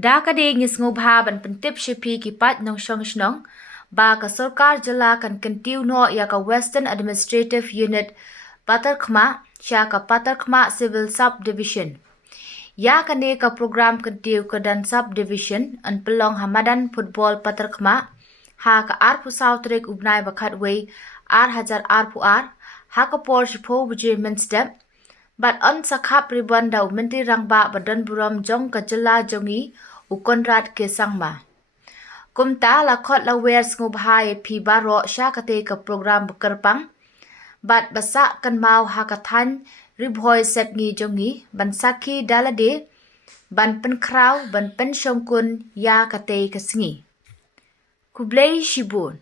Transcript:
Da kade ngis ngobha ban pentip shipi kipat nong shong shnong ba ka sarkar jala kan kentiu no ya ka Western Administrative Unit Patar Khma sya ka Patar Khma Civil Subdivision. Ya kane ka program kentiu ke dan subdivision an pelong hamadan football Patar Khma ha ka ar pusau trek ubnai bakat wei ar hajar ar pu ar ha ka por shipo buje menstep bat on sakhap ribuan dau menti rangba badan buram jong ka jela jongi ukonrat ke sangma. Kumta la khot la wers ngubhai pi baro sya kate ka program bekerpang bat basa kan mau ha ka than ribhoi set ngi jongi ban sakhi dalade ban pen kraw ban pen shongkun ya kate ka singi. Kublei shibun